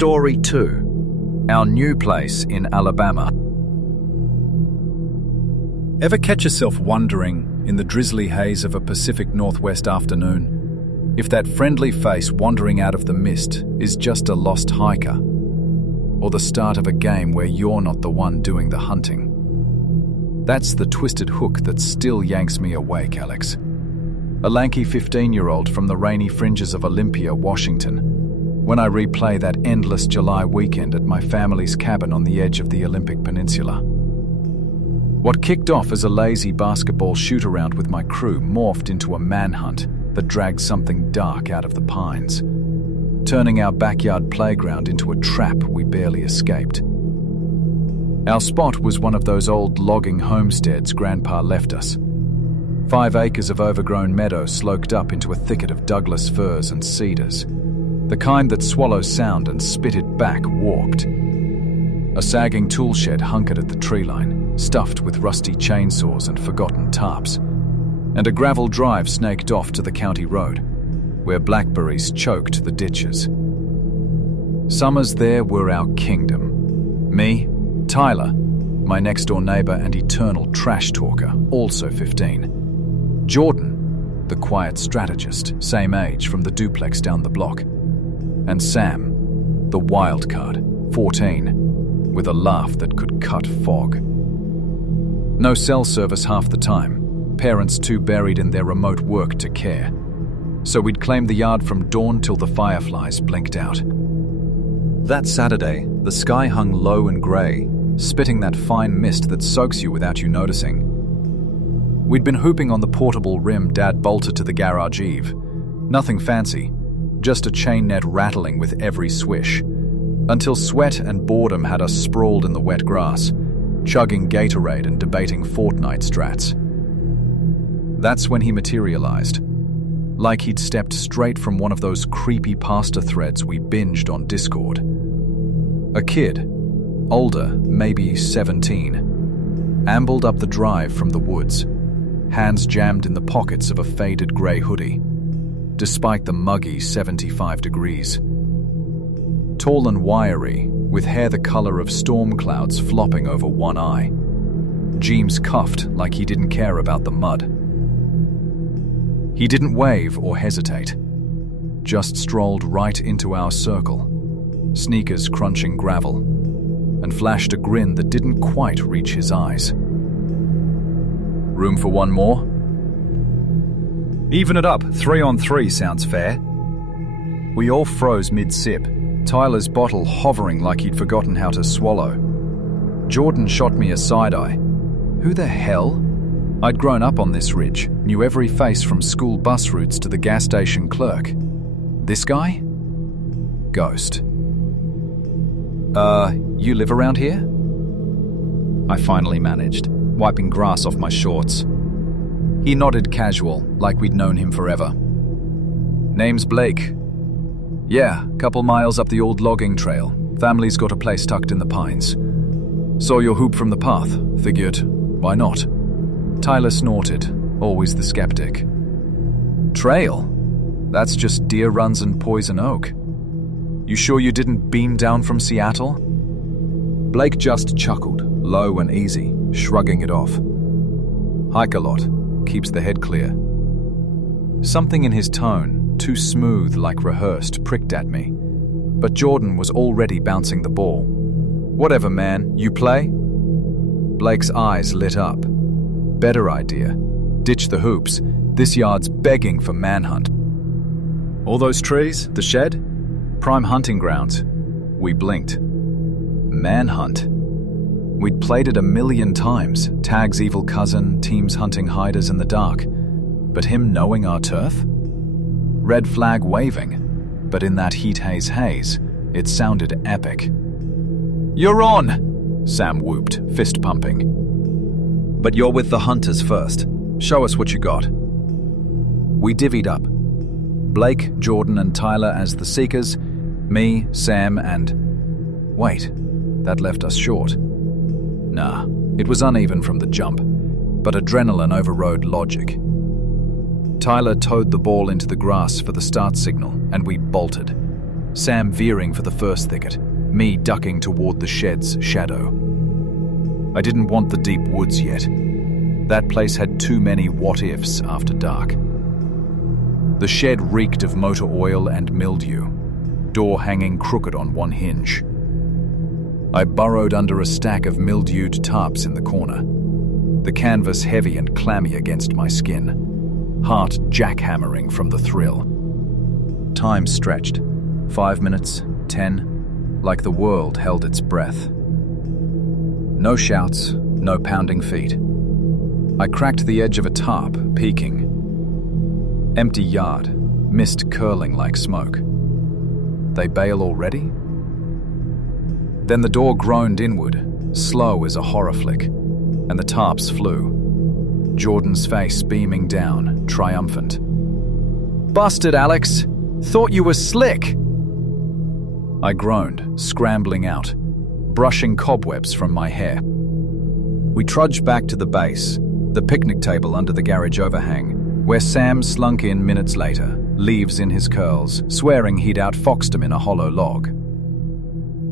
Story 2. Our new place in Alabama. Ever catch yourself wondering, in the drizzly haze of a Pacific Northwest afternoon, if that friendly face wandering out of the mist is just a lost hiker, or the start of a game where you're not the one doing the hunting? That's the twisted hook that still yanks me awake, Alex. A lanky 15-year-old from the rainy fringes of Olympia, Washington, when I replay that endless July weekend at my family's cabin on the edge of the Olympic Peninsula. What kicked off as a lazy basketball shoot-around with my crew morphed into a manhunt that dragged something dark out of the pines, turning our backyard playground into a trap we barely escaped. Our spot was one of those old logging homesteads Grandpa left us. 5 acres of overgrown meadow sloped up into a thicket of Douglas firs and cedars, the kind that swallows sound and spit it back warped. A sagging tool shed hunkered at the tree line, stuffed with rusty chainsaws and forgotten tarps, and a gravel drive snaked off to the county road, where blackberries choked the ditches. Summers there were our kingdom. Me, Tyler, my next-door neighbor and eternal trash talker, also 15. Jordan, the quiet strategist, same age, from the duplex down the block. And Sam, the wild card, 14, with a laugh that could cut fog. No cell service half the time, parents too buried in their remote work to care. So we'd claim the yard from dawn till the fireflies blinked out. That Saturday, the sky hung low and grey, spitting that fine mist that soaks you without you noticing. We'd been hooping on the portable rim Dad bolted to the garage eave. Nothing fancy, just a chain net rattling with every swish, until sweat and boredom had us sprawled in the wet grass, chugging Gatorade and debating Fortnite strats. That's when he materialized, like he'd stepped straight from one of those creepy pasta threads we binged on Discord. A kid, older, maybe 17, ambled up the drive from the woods, hands jammed in the pockets of a faded grey hoodie, despite the muggy 75 degrees. Tall and wiry, with hair the color of storm clouds flopping over one eye. Jeems cuffed like he didn't care about the mud. He didn't wave or hesitate, just strolled right into our circle, sneakers crunching gravel, and flashed a grin that didn't quite reach his eyes. Room for one more? Even it up, 3-on-3 sounds fair. We all froze mid-sip, Tyler's bottle hovering like he'd forgotten how to swallow. Jordan shot me a side-eye. Who the hell? I'd grown up on this ridge, knew every face from school bus routes to the gas station clerk. This guy? Ghost. You live around here? I finally managed, wiping grass off my shorts. He nodded casual, like we'd known him forever. Name's Blake. Yeah, couple miles up the old logging trail. Family's got a place tucked in the pines. Saw your hoop from the path, figured, why not? Tyler snorted, always the skeptic. Trail? That's just deer runs and poison oak. You sure you didn't beam down from Seattle? Blake just chuckled, low and easy, shrugging it off. Hike a lot, keeps the head clear. Something in his tone, too smooth like rehearsed, pricked at me. But Jordan was already bouncing the ball. Whatever, man, you play? Blake's eyes lit up. Better idea. Ditch the hoops. This yard's begging for manhunt. All those trees, the shed? Prime hunting grounds. We blinked. Manhunt. We'd played it 1,000,000 times. Tag's evil cousin, teams hunting hiders in the dark. But him knowing our turf? Red flag waving. But in that heat haze, it sounded epic. You're on! Sam whooped, fist pumping. But you're with the hunters first. Show us what you got. We divvied up. Blake, Jordan, and Tyler as the seekers, me, Sam, and... Wait, that left us short. Nah, it was uneven from the jump, but adrenaline overrode logic. Tyler towed the ball into the grass for the start signal, and we bolted. Sam veering for the first thicket, me ducking toward the shed's shadow. I didn't want the deep woods yet. That place had too many what-ifs after dark. The shed reeked of motor oil and mildew, door hanging crooked on one hinge. I burrowed under a stack of mildewed tarps in the corner, the canvas heavy and clammy against my skin, heart jackhammering from the thrill. Time stretched. 5 minutes, 10, like the world held its breath. No shouts, no pounding feet. I cracked the edge of a tarp, peeking. Empty yard, mist curling like smoke. They bail already? Then the door groaned inward, slow as a horror flick, and the tarps flew. Jordan's face beaming down, triumphant. "Busted, Alex! Thought you were slick!" I groaned, scrambling out, brushing cobwebs from my hair. We trudged back to the base, the picnic table under the garage overhang, where Sam slunk in minutes later, leaves in his curls, swearing he'd outfoxed him in a hollow log.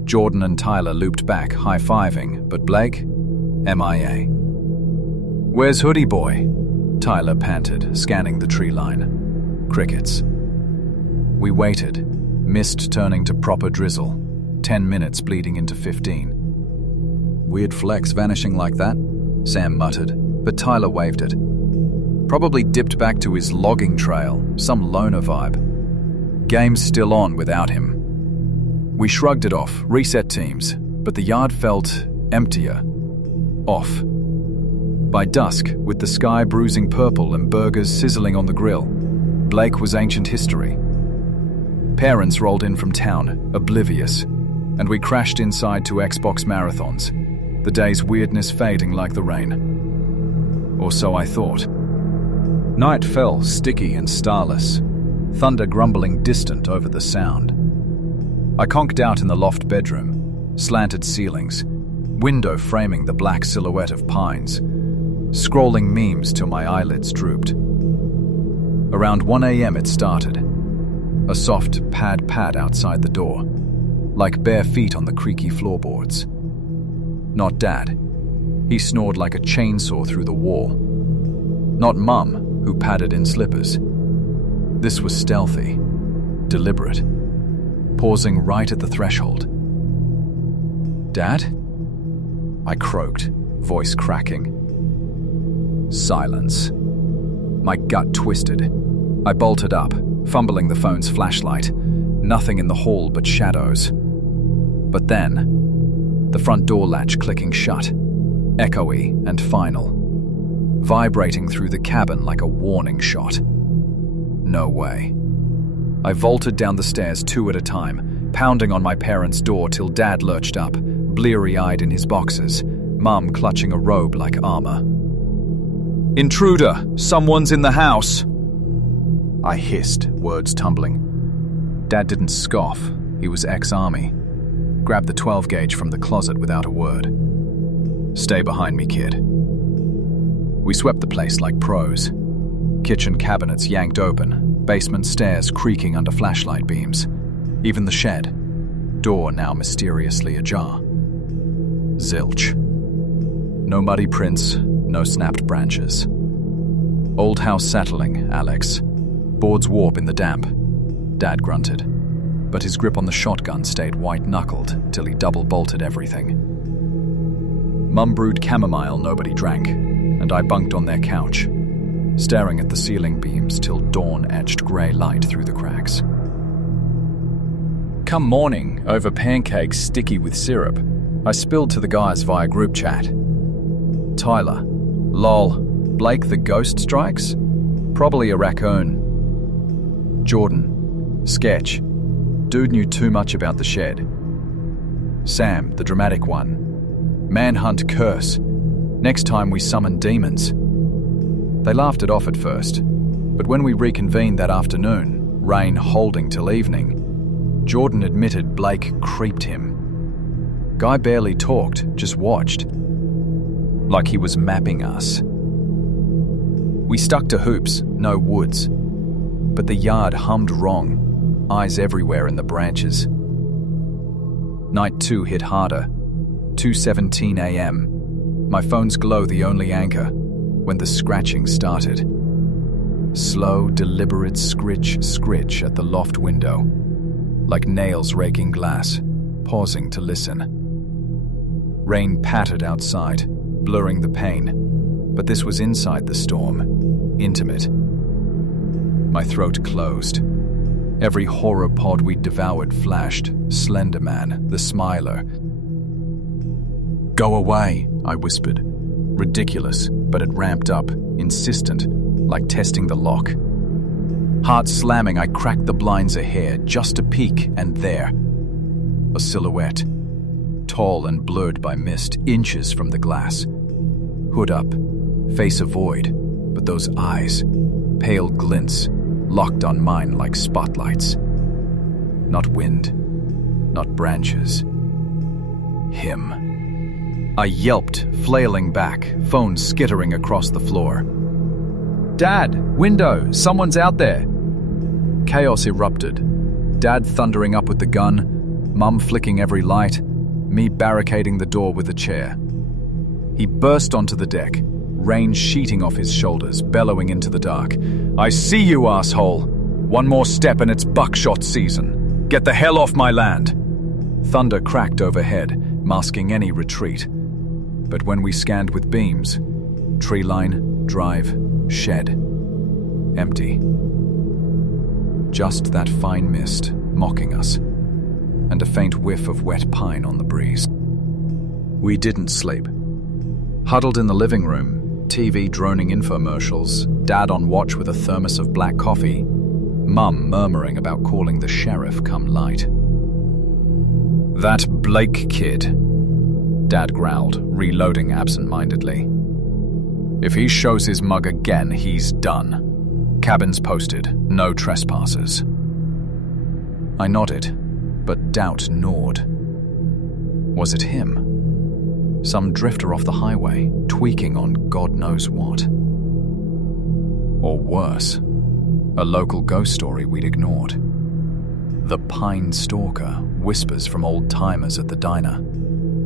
Jordan and Tyler looped back, high-fiving, but Blake? MIA. "Where's Hoodie Boy?" Tyler panted, scanning the tree line. Crickets. We waited, mist turning to proper drizzle, 10 minutes bleeding into 15. "Weird flex vanishing like that," Sam muttered, but Tyler waved it. Probably dipped back to his logging trail, some loner vibe. Game's still on without him. We shrugged it off, reset teams, but the yard felt emptier. Off. By dusk, with the sky bruising purple and burgers sizzling on the grill, Blake was ancient history. Parents rolled in from town, oblivious, and we crashed inside to Xbox marathons, the day's weirdness fading like the rain. Or so I thought. Night fell sticky and starless, thunder grumbling distant over the sound. I conked out in the loft bedroom, slanted ceilings, window framing the black silhouette of pines, scrolling memes till my eyelids drooped. Around 1 a.m. it started. A soft pad outside the door, like bare feet on the creaky floorboards. Not Dad. He snored like a chainsaw through the wall. Not Mum, who padded in slippers. This was stealthy, deliberate, pausing right at the threshold. "Dad?" I croaked, voice cracking. Silence. My gut twisted. I bolted up, fumbling the phone's flashlight. Nothing in the hall but shadows. But then, the front door latch clicking shut, echoey and final, vibrating through the cabin like a warning shot. No way. I vaulted down the stairs 2 at a time, pounding on my parents' door till Dad lurched up, bleary-eyed in his boxers, Mum clutching a robe like armor. "Intruder! Someone's in the house!" I hissed, words tumbling. Dad didn't scoff. He was ex-army. Grabbed the 12-gauge from the closet without a word. "Stay behind me, kid." We swept the place like pros. Kitchen cabinets yanked open, basement stairs creaking under flashlight beams. Even the shed, door now mysteriously ajar. Zilch. No muddy prints, no snapped branches. Old house settling, Alex. Boards warp in the damp. Dad grunted, but his grip on the shotgun stayed white-knuckled till he double-bolted everything. Mum brewed chamomile nobody drank, and I bunked on their couch, staring at the ceiling beams till dawn etched grey light through the cracks. Come morning, over pancakes sticky with syrup, I spilled to the guys via group chat. Tyler, lol, Blake the ghost strikes? Probably a raccoon. Jordan, sketch, dude knew too much about the shed. Sam, the dramatic one, manhunt curse, next time we summon demons. They laughed it off at first, but when we reconvened that afternoon, rain holding till evening, Jordan admitted Blake creeped him. Guy barely talked, just watched. Like he was mapping us. We stuck to hoops, no woods. But the yard hummed wrong. eyes everywhere in the branches. Night 2 hit harder. 2:17 a.m. My phone's glow the only anchor, when the scratching started. Slow, deliberate scritch at the loft window, like nails raking glass, pausing to listen. Rain pattered outside, blurring the pane, but this was inside the storm, intimate. My throat closed. Every horror pod we'd devoured flashed, Slender Man, the Smiler. "Go away," I whispered. Ridiculous, but it ramped up, insistent, like testing the lock. Heart slamming, I cracked the blinds a hair, just a peek, and there, a silhouette, tall and blurred by mist, inches from the glass. Hood up, face a void, but those eyes, pale glints, locked on mine like spotlights. Not wind, not branches. Him. I yelped, flailing back, phone skittering across the floor. "Dad! Window! Someone's out there!" Chaos erupted. Dad thundering up with the gun, Mum flicking every light, me barricading the door with a chair. He burst onto the deck, rain sheeting off his shoulders, bellowing into the dark. "I see you, asshole! One more step and it's buckshot season! Get the hell off my land!" Thunder cracked overhead, masking any retreat. But when we scanned with beams, tree line, drive, shed, empty. Just that fine mist mocking us, and a faint whiff of wet pine on the breeze. We didn't sleep. Huddled in the living room, TV droning infomercials, Dad on watch with a thermos of black coffee, Mum murmuring about calling the sheriff come light. "That Blake kid," Dad growled, reloading absent-mindedly. "If he shows his mug again, he's done. Cabins posted, no trespassers." I nodded, but doubt gnawed. Was it him? Some drifter off the highway, tweaking on God knows what. Or worse, a local ghost story we'd ignored. The Pine Stalker whispers from old-timers at the diner,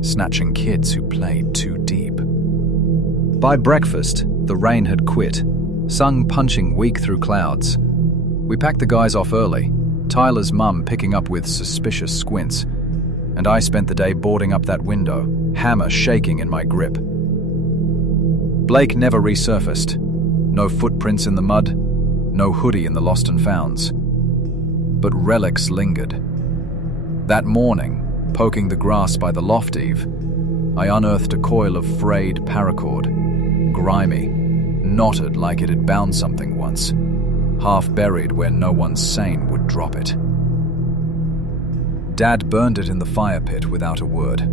snatching kids who played too deep. By breakfast, the rain had quit, sun punching weak through clouds. We packed the guys off early, Tyler's mum picking up with suspicious squints, and I spent the day boarding up that window, hammer shaking in my grip. Blake never resurfaced. No footprints in the mud, no hoodie in the lost and founds. But relics lingered. That morning, poking the grass by the loft eave, I unearthed a coil of frayed paracord, grimy, knotted like it had bound something once, half buried where no one sane would drop it. Dad burned it in the fire pit without a word.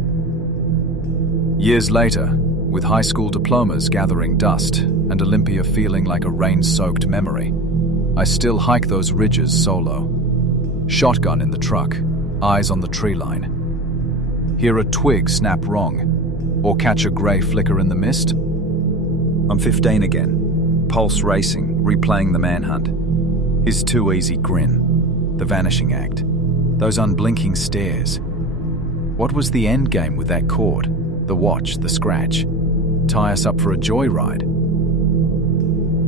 Years later, with high school diplomas gathering dust and Olympia feeling like a rain-soaked memory, I still hike those ridges solo. Shotgun in the truck, eyes on the tree line. Hear a twig snap wrong, or catch a grey flicker in the mist. I'm 15 again, pulse racing, replaying the manhunt. His too easy grin, the vanishing act, those unblinking stares. What was the end game with that cord, the watch, the scratch? Tie us up for a joyride?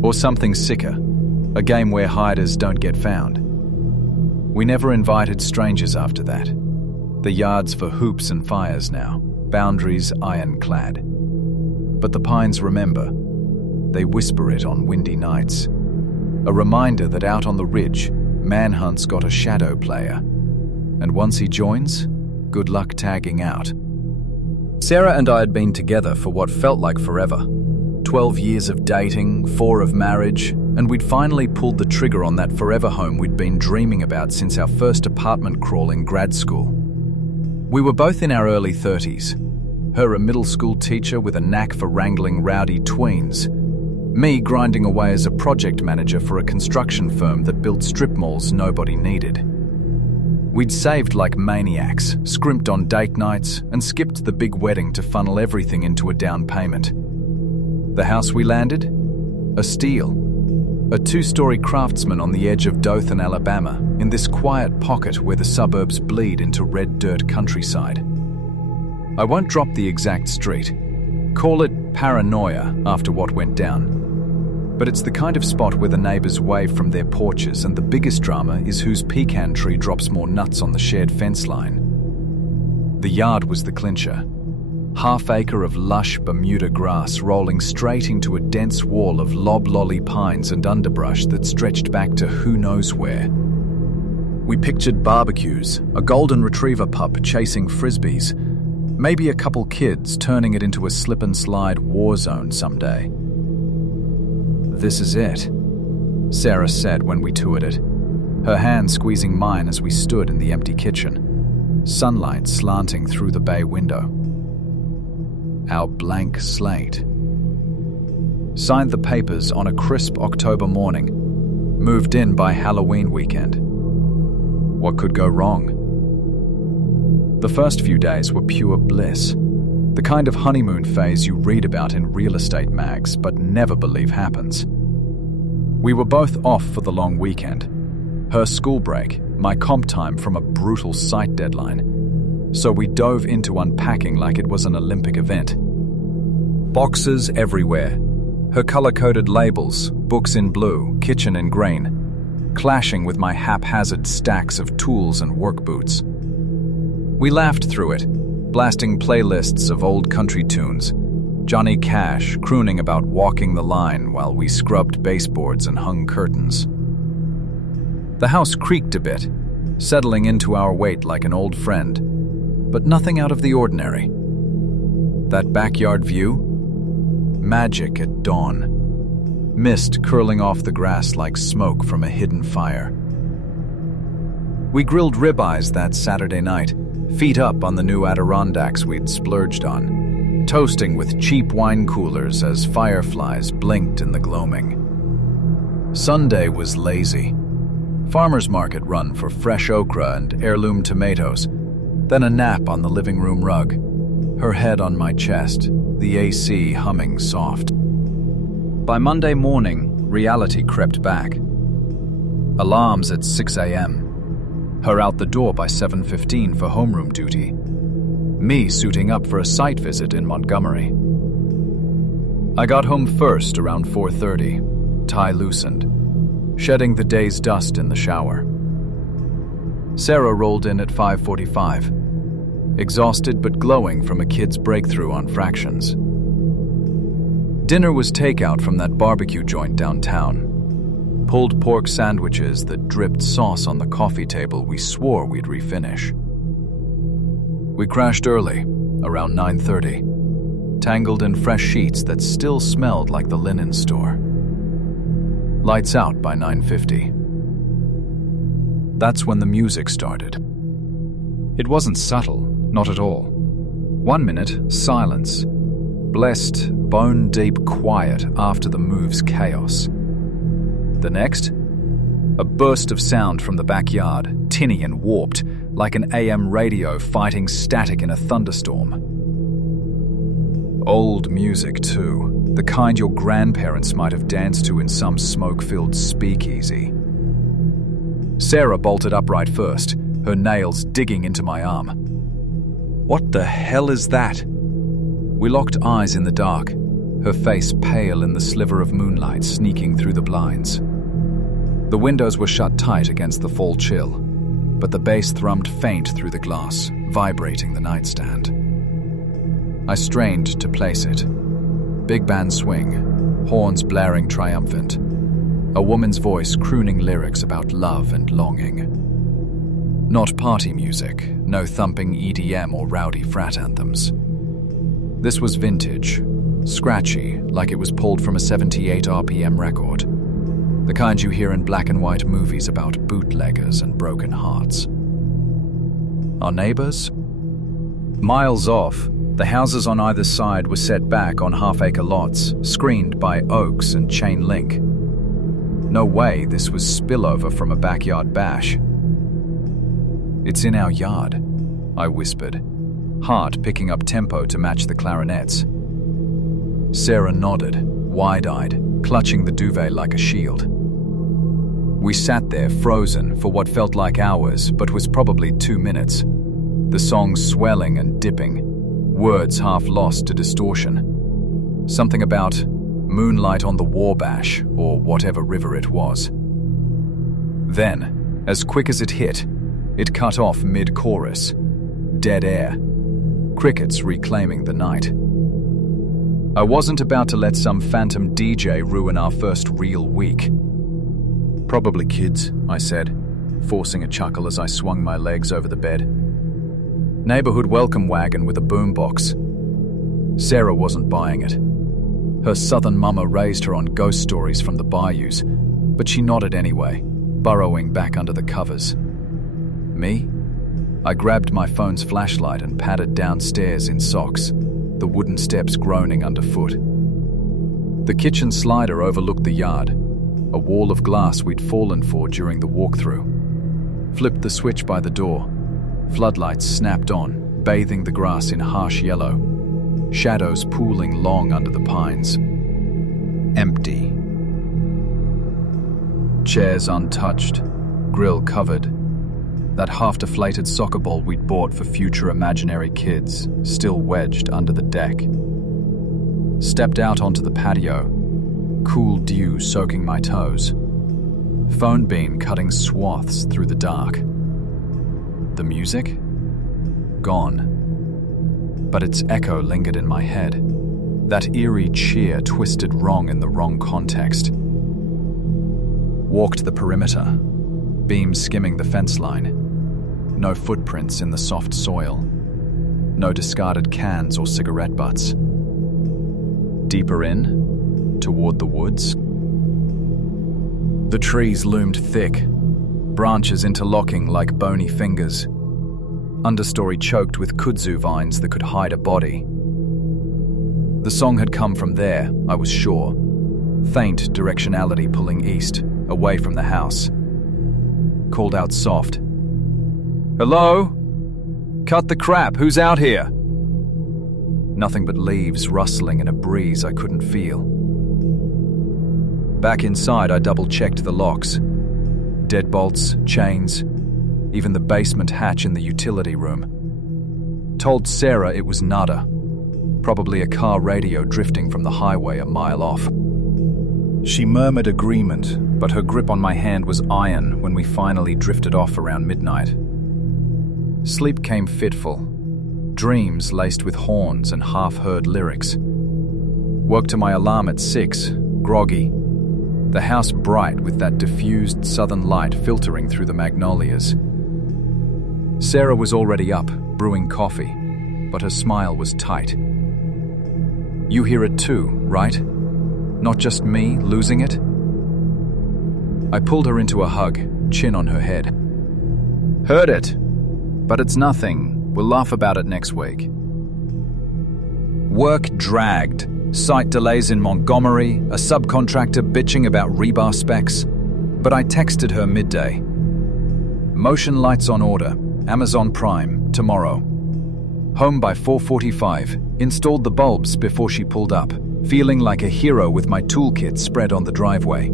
Or something sicker, a game where hiders don't get found. We never invited strangers after that. The yard's for hoops and fires now, boundaries ironclad. But the pines remember. They whisper it on windy nights. A reminder that out on the ridge, Manhunt's got a shadow player. And once he joins, good luck tagging out. Sarah and I had been together for what felt like forever. 12 years of dating, 4 of marriage, and we'd finally pulled the trigger on that forever home we'd been dreaming about since our first apartment crawl in grad school. We were both in our early 30s. Her a middle school teacher with a knack for wrangling rowdy tweens. Me grinding away as a project manager for a construction firm that built strip malls nobody needed. We'd saved like maniacs, scrimped on date nights, and skipped the big wedding to funnel everything into a down payment. The house we landed? A steal. a two-story craftsman on the edge of Dothan, Alabama, in this quiet pocket where the suburbs bleed into red dirt countryside. I won't drop the exact street. Call it paranoia after what went down. But it's the kind of spot where the neighbors wave from their porches and the biggest drama is whose pecan tree drops more nuts on the shared fence line. The yard was the clincher. Half-acre of lush Bermuda grass rolling straight into a dense wall of loblolly pines and underbrush that stretched back to who knows where. We pictured barbecues, a golden retriever pup chasing frisbees, maybe a couple kids turning it into a slip-and-slide war zone someday. "This is it," Sarah said when we toured it, her hand squeezing mine as we stood in the empty kitchen, sunlight slanting through the bay window. Our blank slate. Signed the papers on a crisp October morning, moved in by Halloween weekend. What could go wrong? The first few days were pure bliss, the kind of honeymoon phase you read about in real estate mags but never believe happens. We were both off for the long weekend, her school break, my comp time from a brutal site deadline, so we dove into unpacking like it was an Olympic event. Boxes everywhere, her color-coded labels, books in blue, kitchen in green, clashing with my haphazard stacks of tools and work boots. We laughed through it, blasting playlists of old country tunes, Johnny Cash crooning about walking the line while we scrubbed baseboards and hung curtains. The house creaked a bit, settling into our weight like an old friend, but nothing out of the ordinary. That backyard view? Magic at dawn. Mist curling off the grass like smoke from a hidden fire. We grilled ribeyes that Saturday night, feet up on the new Adirondacks we'd splurged on, toasting with cheap wine coolers as fireflies blinked in the gloaming. Sunday was lazy. Farmer's market run for fresh okra and heirloom tomatoes, then a nap on the living room rug, her head on my chest, the AC humming soft. By Monday morning, reality crept back. Alarms at 6 a.m. Her out the door by 7:15 for homeroom duty. Me suiting up for a site visit in Montgomery. I got home first around 4:30, tie loosened, shedding the day's dust in the shower. Sarah rolled in at 5:45, exhausted but glowing from a kid's breakthrough on fractions. Dinner was takeout from that barbecue joint downtown. Pulled pork sandwiches that dripped sauce on the coffee table we swore we'd refinish. We crashed early, around 9:30, tangled in fresh sheets that still smelled like the linen store. Lights out by 9:50. That's when the music started. It wasn't subtle, not at all. 1 minute, silence. Blessed, bone-deep quiet after the move's chaos. The next, a burst of sound from the backyard, tinny and warped, like an AM radio fighting static in a thunderstorm. Old music, too, the kind your grandparents might have danced to in some smoke-filled speakeasy. Sarah bolted upright first, her nails digging into my arm. "What the hell is that?" We locked eyes in the dark, her face pale in the sliver of moonlight sneaking through the blinds. The windows were shut tight against the fall chill, but the bass thrummed faint through the glass, vibrating the nightstand. I strained to place it. Big band swing, horns blaring triumphant, a woman's voice crooning lyrics about love and longing. Not party music, no thumping EDM or rowdy frat anthems. This was vintage, scratchy, like it was pulled from a 78 RPM record. The kind you hear in black and white movies about bootleggers and broken hearts. Our neighbors? Miles off, the houses on either side were set back on half-acre lots, screened by oaks and chain link. No way this was spillover from a backyard bash. "It's in our yard," I whispered, heart picking up tempo to match the clarinets. Sarah nodded, wide-eyed, clutching the duvet like a shield. We sat there frozen for what felt like hours but was probably 2 minutes. The song swelling and dipping, words half lost to distortion. Something about moonlight on the Wabash or whatever river it was. Then, as quick as it hit, it cut off mid-chorus. Dead air. Crickets reclaiming the night. I wasn't about to let some phantom DJ ruin our first real week. "Probably kids," I said, forcing a chuckle as I swung my legs over the bed. "Neighborhood welcome wagon with a boombox." Sarah wasn't buying it. Her southern mama raised her on ghost stories from the bayous, but she nodded anyway, burrowing back under the covers. Me? I grabbed my phone's flashlight and padded downstairs in socks, the wooden steps groaning underfoot. The kitchen slider overlooked the yard, a wall of glass we'd fallen for during the walkthrough. Flipped the switch by the door. Floodlights snapped on, bathing the grass in harsh yellow. Shadows pooling long under the pines. Empty. Chairs untouched, grill covered. That half-deflated soccer ball we'd bought for future imaginary kids, still wedged under the deck. Stepped out onto the patio, cool dew soaking my toes. Phone beam cutting swaths through the dark. The music? Gone. But its echo lingered in my head. That eerie cheer twisted wrong in the wrong context. Walked the perimeter, beam skimming the fence line. No footprints in the soft soil. No discarded cans or cigarette butts. Deeper in, toward the woods. The trees loomed thick, branches interlocking like bony fingers. Understory choked with kudzu vines that could hide a body. The song had come from there, I was sure. Faint directionality pulling east, away from the house. Called out soft. "Hello? Cut the crap, who's out here?" Nothing but leaves rustling in a breeze I couldn't feel. Back inside, I double-checked the locks. Deadbolts, chains, even the basement hatch in the utility room. Told Sarah it was nada. Probably a car radio drifting from the highway a mile off. She murmured agreement, but her grip on my hand was iron when we finally drifted off around midnight. Sleep came fitful. Dreams laced with horns and half-heard lyrics. Woke to my alarm at 6, groggy. The house bright with that diffused southern light filtering through the magnolias. Sarah was already up, brewing coffee, but her smile was tight. "You hear it too, right? Not just me losing it?" I pulled her into a hug, chin on her head. "Heard it, but it's nothing. We'll laugh about it next week." Work dragged. Site delays in Montgomery, a subcontractor bitching about rebar specs. But I texted her midday. "Motion lights on order. Amazon Prime, tomorrow." Home by 4:45, installed the bulbs before she pulled up, feeling like a hero with my toolkit spread on the driveway.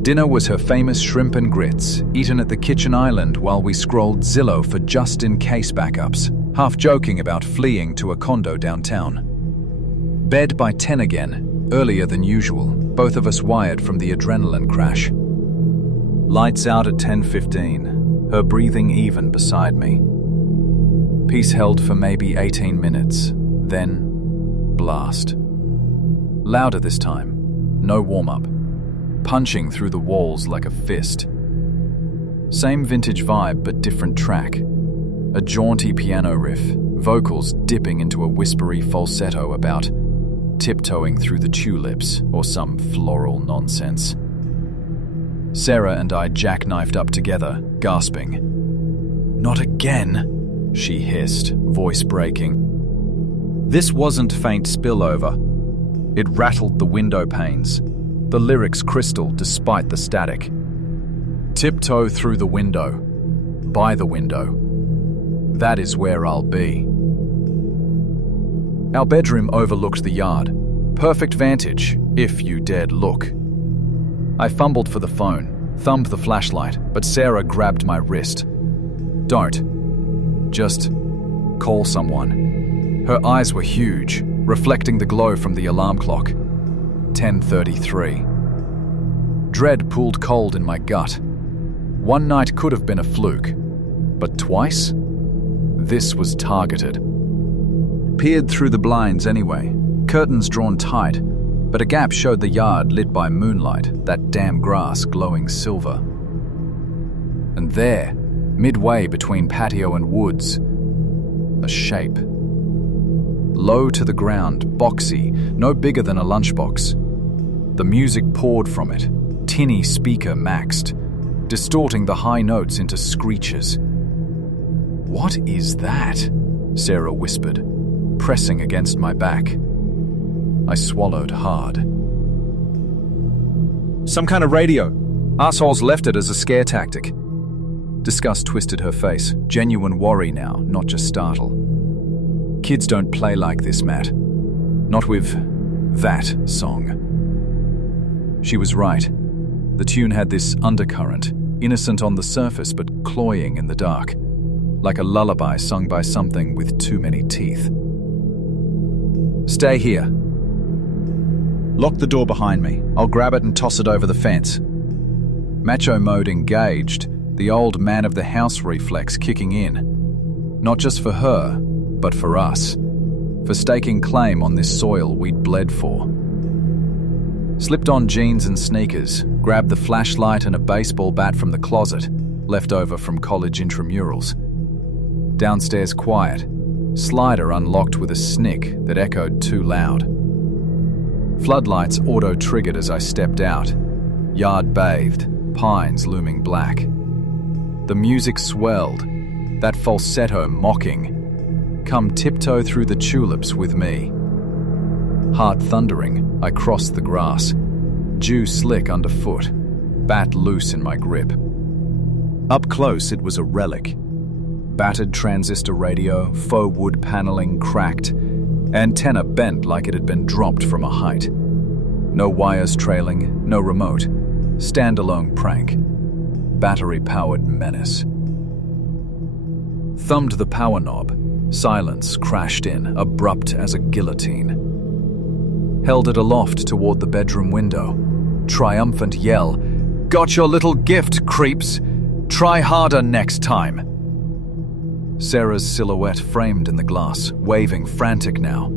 Dinner was her famous shrimp and grits, eaten at the kitchen island while we scrolled Zillow for just-in-case backups, half joking about fleeing to a condo downtown. Bed by 10 again, earlier than usual, both of us wired from the adrenaline crash. Lights out at 10:15, her breathing even beside me. Peace held for maybe 18 minutes, then blast. Louder this time, no warm-up. Punching through the walls like a fist. Same vintage vibe but different track. A jaunty piano riff, vocals dipping into a whispery falsetto about tiptoeing through the tulips or some floral nonsense. Sarah and I jackknifed up together, gasping. "Not again," she hissed, voice breaking. This wasn't faint spillover. It rattled the window panes. The lyrics crystal despite the static. "Tiptoe through the window. By the window. That is where I'll be." Our bedroom overlooked the yard. Perfect vantage, if you dared look. I fumbled for the phone, Thumbed the flashlight, but Sarah grabbed my wrist. Don't. Just call someone. Her eyes were huge, reflecting the glow from the alarm clock. 10:33. Dread pulled cold in my gut. One night could have been a fluke, but twice? This was targeted. Peered through the blinds anyway, curtains drawn tight, but a gap showed the yard lit by moonlight, that damn grass glowing silver. And there, midway between patio and woods, a shape. Low to the ground, boxy, no bigger than a lunchbox. The music poured from it, tinny speaker maxed, distorting the high notes into screeches. "What is that?" Sarah whispered, pressing against my back. I swallowed hard. "Some kind of radio. Assholes left it as a scare tactic." Disgust twisted her face, genuine worry now, not just startle. "Kids don't play like this, Matt. Not with that song." She was right. The tune had this undercurrent, innocent on the surface but cloying in the dark, like a lullaby sung by something with too many teeth. "Stay here. Lock the door behind me. I'll grab it and toss it over the fence." Macho mode engaged, the old man of the house reflex kicking in. Not just for her, but for us. For staking claim on this soil we'd bled for. Slipped on jeans and sneakers, grabbed the flashlight and a baseball bat from the closet, left over from college intramurals. Downstairs quiet, slider unlocked with a snick that echoed too loud. Floodlights auto-triggered as I stepped out. Yard bathed, pines looming black. The music swelled, that falsetto mocking. "Come tiptoe through the tulips with me." Heart thundering, I crossed the grass. Dew slick underfoot, bat loose in my grip. Up close it was a relic. Battered transistor radio, faux wood paneling cracked, antenna bent like it had been dropped from a height. No wires trailing, no remote. Standalone prank. Battery-powered menace. Thumbed the power knob. Silence crashed in, abrupt as a guillotine. Held it aloft toward the bedroom window. Triumphant yell. "Got your little gift, creeps! Try harder next time!" Sarah's silhouette framed in the glass, waving frantic now.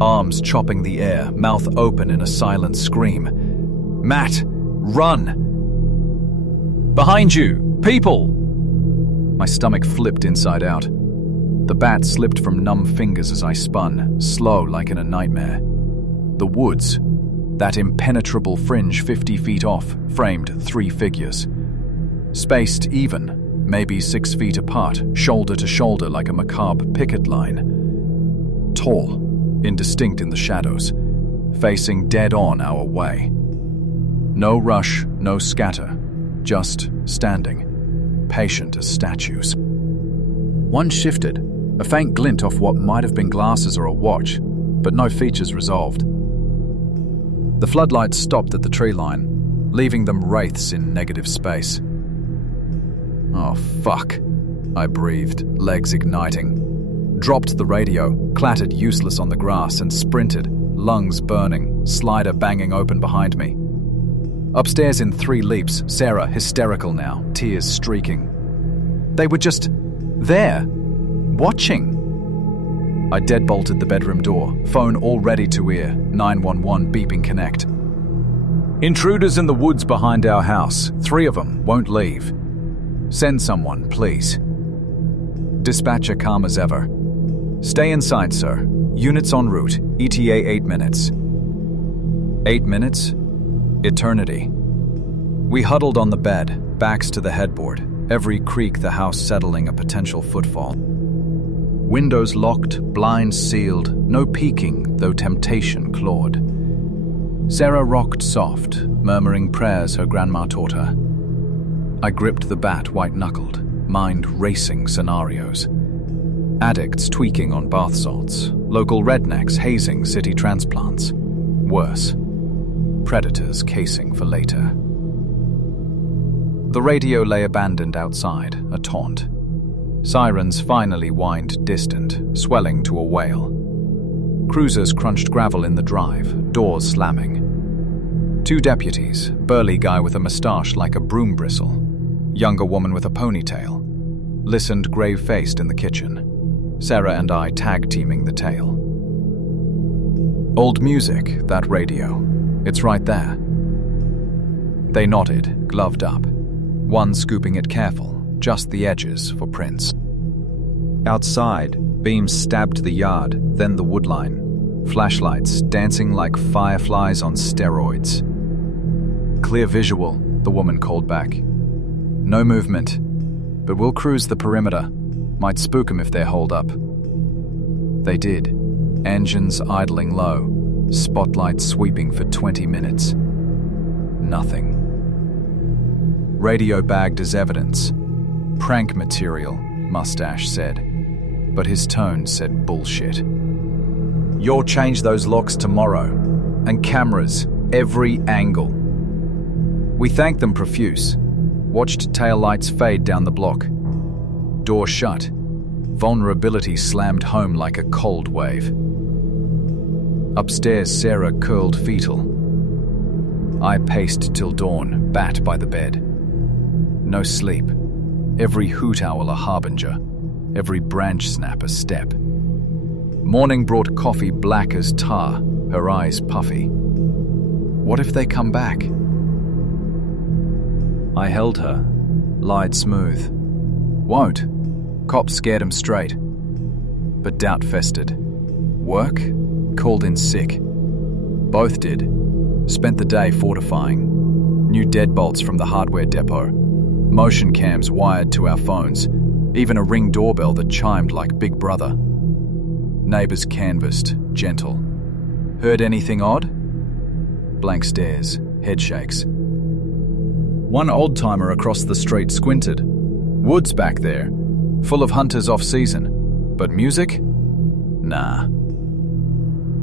Arms chopping the air, mouth open in a silent scream. "Matt, run! Behind you! People!" My stomach flipped inside out. The bat slipped from numb fingers as I spun, slow like in a nightmare. The woods, that impenetrable fringe 50 feet off, framed 3 figures. Spaced even, maybe 6 feet apart, shoulder to shoulder like a macabre picket line. Tall, indistinct in the shadows, facing dead on our way. No rush, no scatter, just standing, patient as statues. One shifted, a faint glint off what might have been glasses or a watch, but no features resolved. The floodlights stopped at the tree line, leaving them wraiths in negative space. "Oh, fuck," I breathed, legs igniting. Dropped the radio, clattered useless on the grass, and sprinted, lungs burning, slider banging open behind me. Upstairs in 3 leaps, Sarah hysterical now, tears streaking. They were just there, watching. I deadbolted the bedroom door, phone all ready to ear, 911 beeping connect. "Intruders in the woods behind our house. 3 of them, won't leave. Send someone, please." Dispatcher calm as ever. "Stay inside, sir. Units en route. ETA 8 minutes. 8 minutes? Eternity. We huddled on the bed, backs to the headboard, every creak the house settling a potential footfall. Windows locked, blinds sealed, no peeking, though temptation clawed. Sarah rocked soft, murmuring prayers her grandma taught her. I gripped the bat white-knuckled, mind racing scenarios. Addicts tweaking on bath salts, local rednecks hazing city transplants. Worse, predators casing for later. The radio lay abandoned outside, a taunt. Sirens finally whined distant, swelling to a wail. Cruisers crunched gravel in the drive, doors slamming. 2 deputies, burly guy with a moustache like a broom bristle, younger woman with a ponytail, listened grave-faced in the kitchen. Sarah and I tag-teaming the tale. "Old music, that radio. It's right there." They nodded, gloved up, one scooping it careful, just the edges for prints. Outside, beams stabbed the yard, then the woodline. Flashlights dancing like fireflies on steroids. "Clear visual," the woman called back. "No movement, but we'll cruise the perimeter. Might spook 'em if they're holed up." They did. Engines idling low, spotlights sweeping for 20 minutes. Nothing. Radio bagged as evidence. "Prank material," Mustache said, but his tone said bullshit. "You'll change those locks tomorrow, and cameras, every angle." We thanked them profuse, watched taillights fade down the block. Door shut, vulnerability slammed home like a cold wave. Upstairs, Sarah curled fetal. I paced till dawn, bat by the bed. No sleep. Every hoot owl a harbinger, every branch snap a step. Morning brought coffee black as tar, her eyes puffy. What if they come back? I held her, lied smooth. Won't. Cops scared him straight. But doubt festered. Work? Called in sick. Both did. Spent the day fortifying. New deadbolts from the hardware depot. Motion cams wired to our phones. Even a Ring doorbell that chimed like Big Brother. Neighbors canvassed, gentle. Heard anything odd? Blank stares, head shakes. One old-timer across the street squinted. Woods back there, full of hunters off-season. But music? Nah.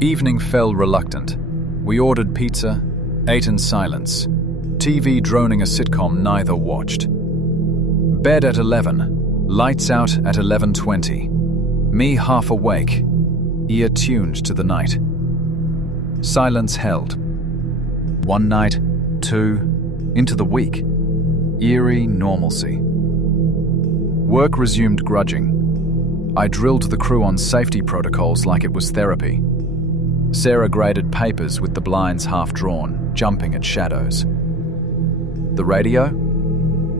Evening fell reluctant. We ordered pizza, ate in silence. TV droning a sitcom neither watched. Bed at 11, lights out at 11:20. Me half awake, ear tuned to the night. Silence held. One night, 2, into the week. Eerie normalcy. Work resumed grudging. I drilled the crew on safety protocols like it was therapy. Sarah graded papers with the blinds half drawn, jumping at shadows. The radio?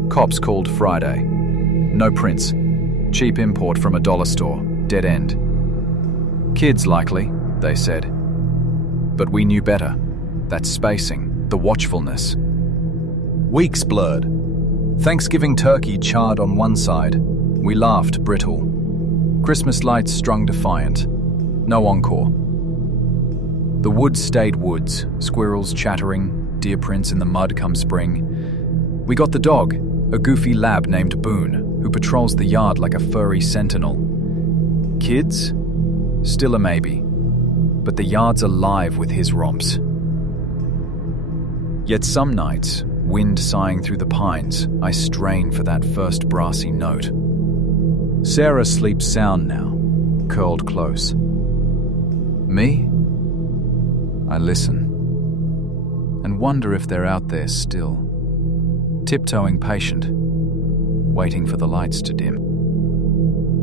Cops called Friday. No prints. Cheap import from a dollar store. Dead end. Kids likely, they said. But we knew better. That spacing, the watchfulness. Weeks blurred. Thanksgiving turkey charred on one side. We laughed brittle. Christmas lights strung defiant. No encore. The woods stayed woods, squirrels chattering, deer prints in the mud come spring. We got the dog, a goofy lab named Boone, who patrols the yard like a furry sentinel. Kids? Still a maybe. But the yard's alive with his romps. Yet some nights, wind sighing through the pines, I strain for that first brassy note. Sarah sleeps sound now, curled close. Me? I listen, and wonder if they're out there still, tiptoeing patient, waiting for the lights to dim.